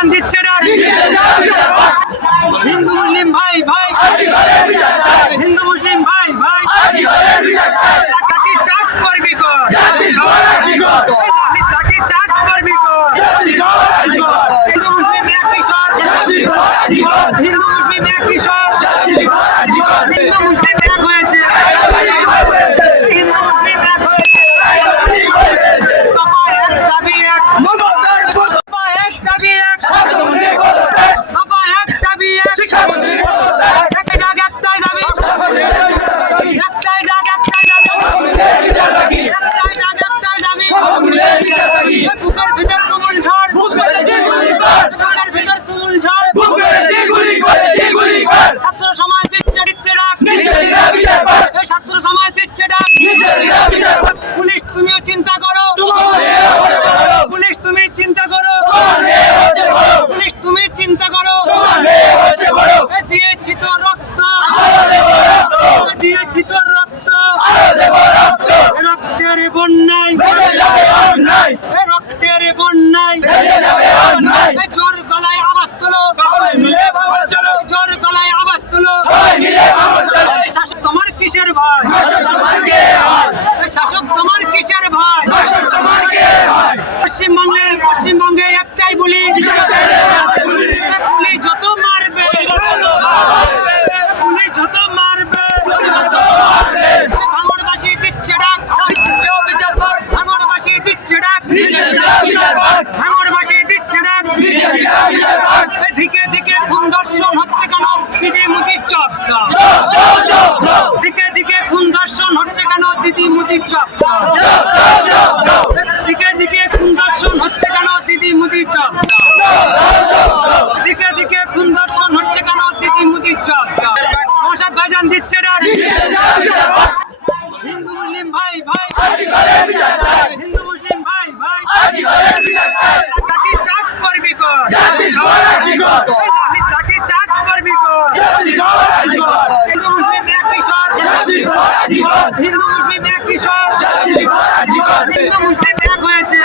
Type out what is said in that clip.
জান দিচ্ছে হিন্দু, মুসলিম, ভাই ভাই। হিন্দু, মুসলিম, ভাই ভাই। লাঠি চাষ করবি কর। চাষ করবি হিন্দু, মুসলিম, এক কিশোর। হিন্দু, মুসলিম, এক কিশোর। হিন্দু, মুসলিম খুন দর্শন হচ্ছে কেন? দিদি মুদির চপ দিকে দিকে খুন দর্শন হচ্ছে কেন? দিদি মুদির চপ দিকে দিকে খুন দর্শন হচ্ছে কেন? দিদি মুদির চপ দিকে দিকে খুন দর্শন হচ্ছে কেন? দিদি মুদির চপ প্রসাদ ভাইজান দিচ্ছে হিন্দু মুসলিম এক কিশোর। হিন্দু মুসলিম এক হয়েছে।